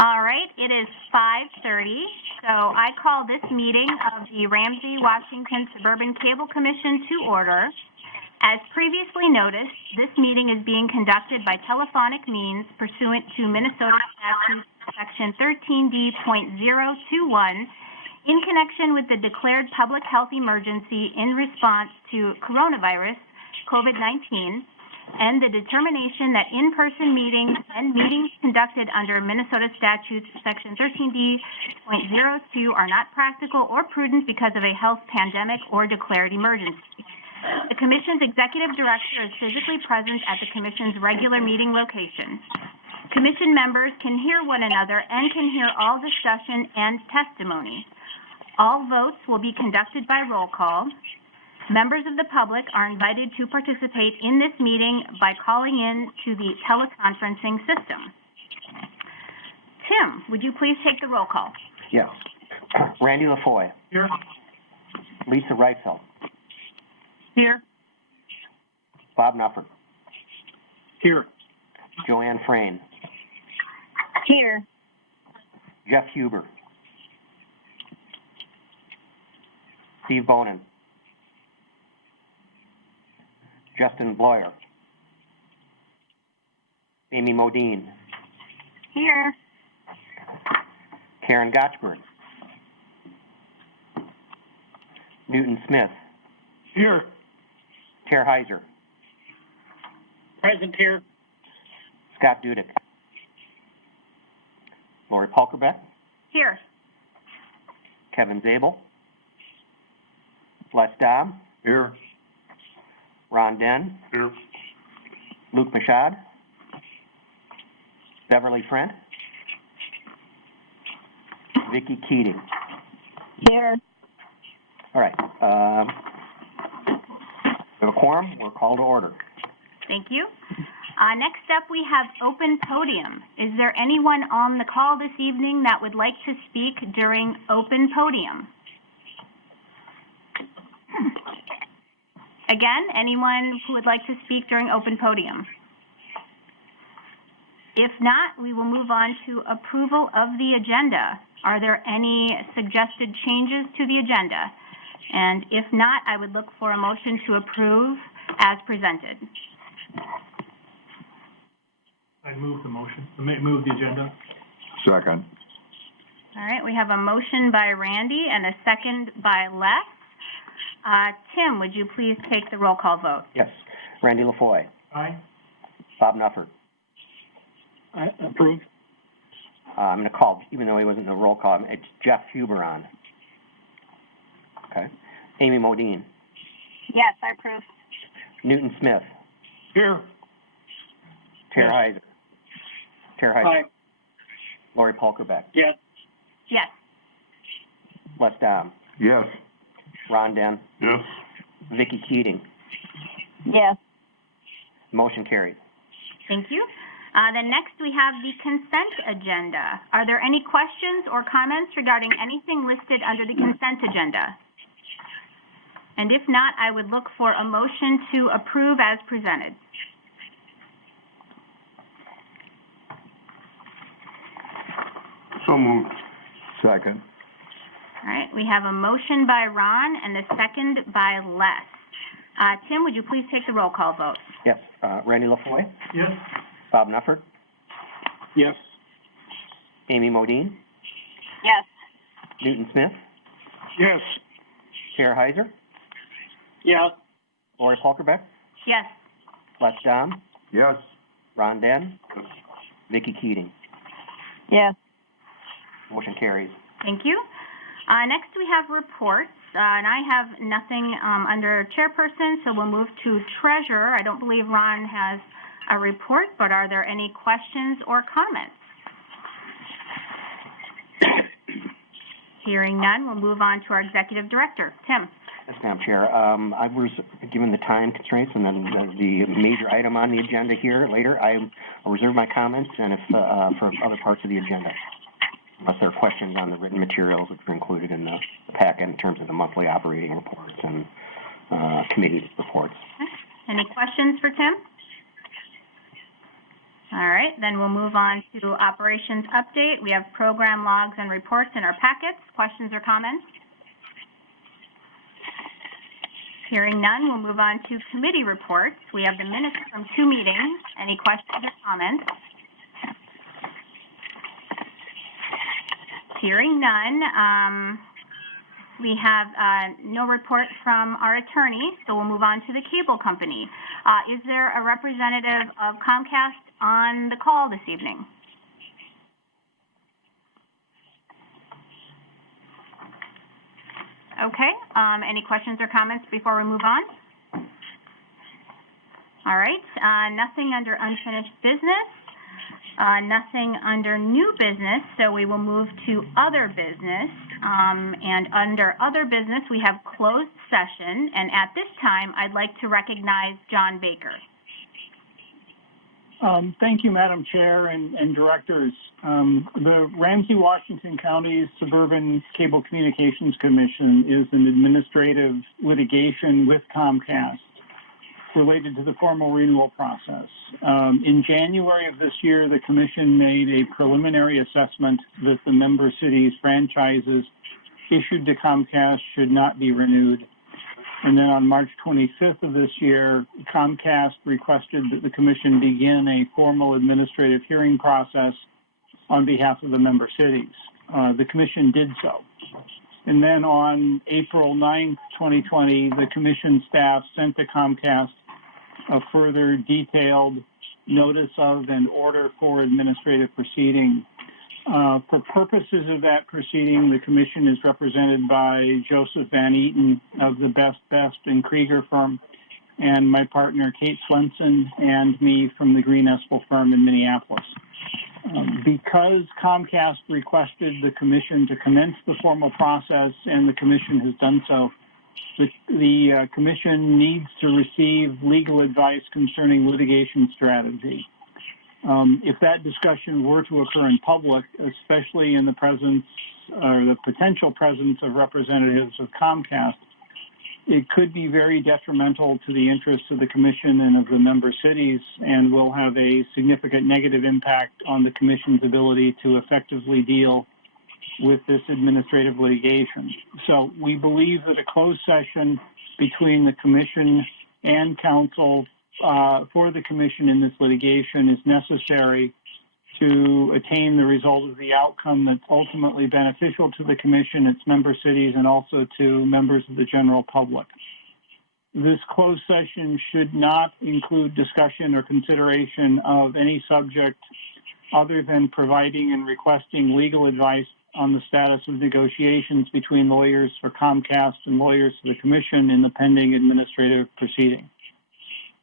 All right, it is 5:30, so I call this meeting of the Ramsey, Washington Suburban Cable Commission to order. As previously noticed, this meeting is being conducted by telephonic means pursuant to Minnesota Statute Section 13D.021 in connection with the declared public health emergency in response to coronavirus, COVID-19, and the determination that in-person meetings and meetings conducted under Minnesota Statutes Section 13D.02 are not practical or prudent because of a health pandemic or declared emergency. The Commission's Executive Director is physically present at the Commission's regular meeting location. Commission members can hear one another and can hear all discussion and testimony. All votes will be conducted by roll call. Members of the public are invited to participate in this meeting by calling in to the teleconferencing system. Tim, would you please take the roll call? Yes. Randy LaFoy. Here. Lisa Reifeld. Here. Bob Nufford. Here. Joanne Frayne. Here. Jeff Huber. Steve Bonin. Justin Bloyer. Amy Modine. Here. Karen Gotchberg. Newton Smith. Here. Ter Heiser. Present here. Scott Dudek. Lori Polkerbeck. Here. Kevin Zabel. Les Dobb. Here. Ron Den. Here. Luke Machad. Beverly Friend. Vicki Keating. Here. All right. We have a quorum. We're called to order. Thank you. Next up, we have open podium. Is there anyone on the call this evening that would like to speak during open podium? Again, anyone who would like to speak during open podium? If not, we will move on to approval of the agenda. Are there any suggested changes to the agenda? And if not, I would look for a motion to approve as presented. I move the motion. Move the agenda. Second. All right, we have a motion by Randy and a second by Les. Tim, would you please take the roll call vote? Yes. Randy LaFoy. Aye. Bob Nufford. I approve. I'm going to call, even though he wasn't in the roll call, it's Jeff Huber on. Okay. Amy Modine. Yes, I approve. Newton Smith. Here. Ter Yes. Heiser. Ter Heiser. Aye. Lori Polkerbeck. Yes. Yes. Les Dobb. Yes. Ron Den. Yes. Vicki Keating. Yes. Motion carried. Thank you. Then next we have the consent agenda. Are there any questions or comments regarding anything listed under the consent agenda? And if not, I would look for a motion to approve as presented. So moved. Second. All right, we have a motion by Ron and a second by Les. Tim, would you please take the roll call vote? Yes. Randy LaFoy. Yes. Bob Nufford. Yes. Amy Modine. Yes. Newton Smith. Yes. Ter Heiser. Yeah. Lori Polkerbeck. Yes. Les Dobb. Yes. Ron Den. Vicki Keating. Yes. Motion carries. Thank you. Next we have reports, and I have nothing under chairperson, so we'll move to treasurer. I don't believe Ron has a report, but are there any questions or comments? Hearing none, we'll move on to our executive director. Tim. Yes, Madam Chair. I was given the time constraints and then the major item on the agenda here later. I will reserve my comments and if for other parts of the agenda, unless there are questions on the written materials which are included in the packet in terms of the monthly operating reports and committee reports. Okay. Any questions for Tim? All right, then we'll move on to operations update. We have program logs and reports in our packets. Questions or comments? Hearing none, we'll move on to committee reports. We have the minutes from 2 meetings. Any questions or comments? Hearing none, we have no report from our attorney, so we'll move on to the cable company. Is there a representative of Comcast on the call this evening? Okay, any questions or comments before we move on? All right, nothing under unfinished business, nothing under new business, so we will move to other business. And under other business, we have closed session, and at this time, I'd like to recognize John Baker. Thank you, Madam Chair and Directors. The Ramsey, Washington County Suburban Cable Communications Commission is an administrative litigation with Comcast related to the formal renewal process. In January of this year, the Commission made a preliminary assessment that the member cities' franchises issued to Comcast should not be renewed. And then on March 25th of this year, Comcast requested that the Commission begin a formal administrative hearing process on behalf of the member cities. The Commission did so. And then on April 9th, 2020, the Commission staff sent to Comcast a further detailed notice of and order for administrative proceeding. For purposes of that proceeding, the Commission is represented by Joseph Van Eaton of the Best and Krieger firm, and my partner Kate Swenson and me from the Green Espel firm in Minneapolis. Because Comcast requested the Commission to commence the formal process, and the Commission has done so, the Commission needs to receive legal advice concerning litigation strategy. If that discussion were to occur in public, especially in the presence or the potential presence of representatives of Comcast, it could be very detrimental to the interests of the Commission and of the member cities, and will have a significant negative impact on the Commission's ability to effectively deal with this administrative litigation. So we believe that a closed session between the Commission and counsel for the Commission in this litigation is necessary to attain the result of the outcome that's ultimately beneficial to the Commission, its member cities, and also to members of the general public. This closed session should not include discussion or consideration of any subject other than providing and requesting legal advice on the status of negotiations between lawyers for Comcast and lawyers for the Commission in the pending administrative proceeding.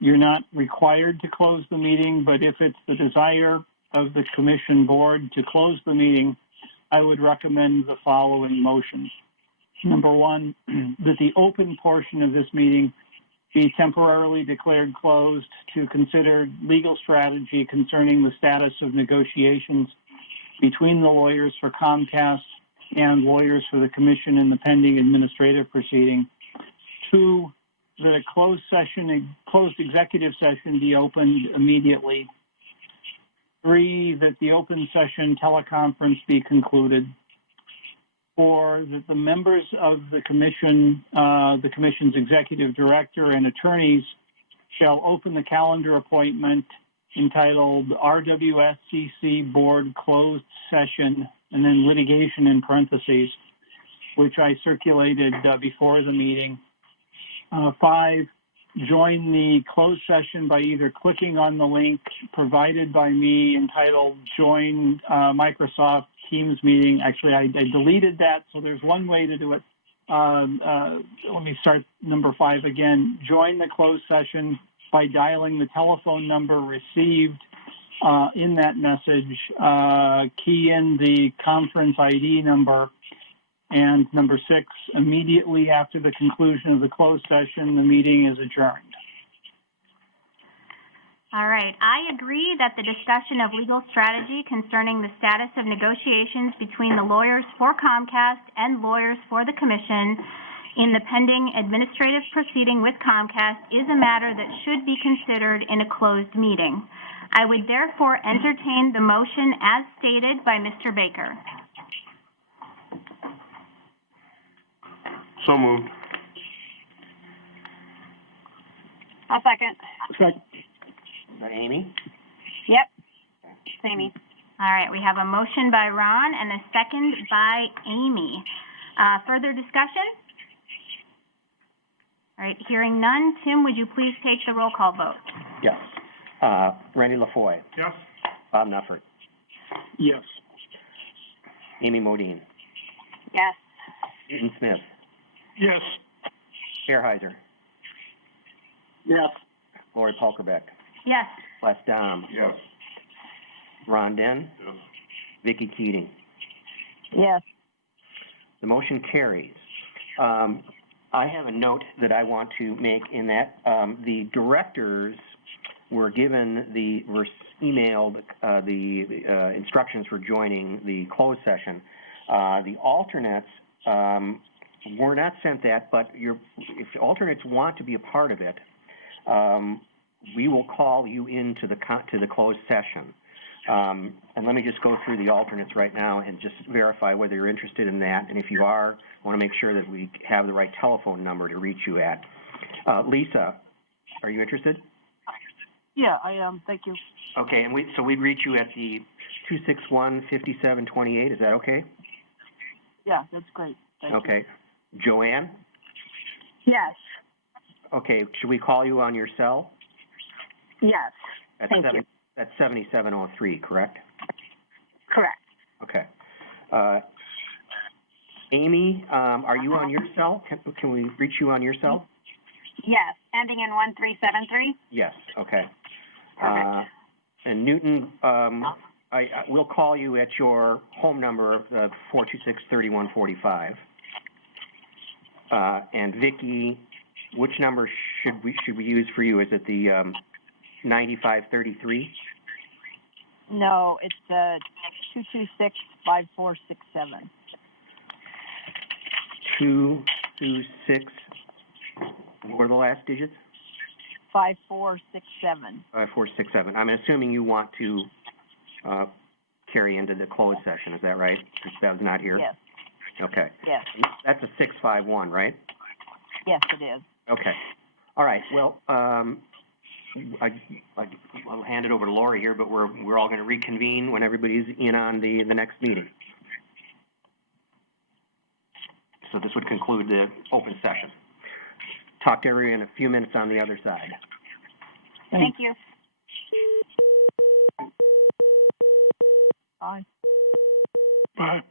You're not required to close the meeting, but if it's the desire of the Commission board to close the meeting, I would recommend the following motions. Number one, that the open portion of this meeting be temporarily declared closed to consider legal strategy concerning the status of negotiations between the lawyers for Comcast and lawyers for the Commission in the pending administrative proceeding. Two, that a closed executive session be opened immediately. Three, that the open session teleconference be concluded. Four, that the members of the Commission's executive director and attorneys shall open the calendar appointment entitled RWSCC Board Closed Session, and then litigation in parentheses, which I circulated before the meeting. 5, join the closed session by either clicking on the link provided by me entitled Join Microsoft Teams Meeting. Actually, I deleted that, so there's one way to do it. Let me start number 5 again. Join the closed session by dialing the telephone number received in that message, key in the conference ID number, and number 6, immediately after the conclusion of the closed session, the meeting is adjourned. All right, I agree that the discussion of legal strategy concerning the status of negotiations between the lawyers for Comcast and lawyers for the Commission in the pending administrative proceeding with Comcast is a matter that should be considered in a closed meeting. I would therefore entertain the motion as stated by Mr. Baker. So moved. I'll second. Second. Is that Amy? Yep. Amy. All right, we have a motion by Ron and a second by Amy. Further discussion? All right, hearing none. Tim, would you please take the roll call vote? Yes. Randy LaFoy. Yes. Bob Nuffert. Yes. Amy Modine. Yes. Newton Smith. Yes. Fairheiser. Yes. Lori Polkerbeck. Yes. Les Dom. Yes. Ron Den. Yes. Vicki Keating. Yes. The motion carries. I have a note that I want to make in that the directors were given were emailed the instructions for joining the closed session. The alternates were not sent that, but if the alternates want to be a part of it, we will call you into the closed session. And let me just go through the alternates right now and just verify whether you're interested in that. And if you are, I want to make sure that we have the right telephone number to reach you at. Lisa, are you interested? Yeah, I am. Thank you. Okay, and so we'd reach you at the 261-5728. Is that okay? Yeah, that's great. Thank you. Okay. Joanne? Yes. Okay, should we call you on your cell? Yes. That's Thank you. That's 7703, correct? Correct. Okay. Amy, are you on your cell? Can we reach you on your cell? Yes. Ending in 1373. Yes, okay. Perfect. And Newton, we'll call you at your home number of 426-3145. And Vicki, which number should we use for you? Is it the 9533? No, it's 226-5467. 226. What were the last digits? 5467. 5467. I'm assuming you want to carry into the closed session. Is that right? Since that was not here. Yes. Okay. Yes. That's a 651, right? Yes, it is. Okay. All right. Well, I'll hand it over to Lori here, but we're all going to reconvene when everybody's in on the next meeting. So this would conclude the open session. Talk to everyone in a few minutes on the other side. Thank you. Bye. Bye.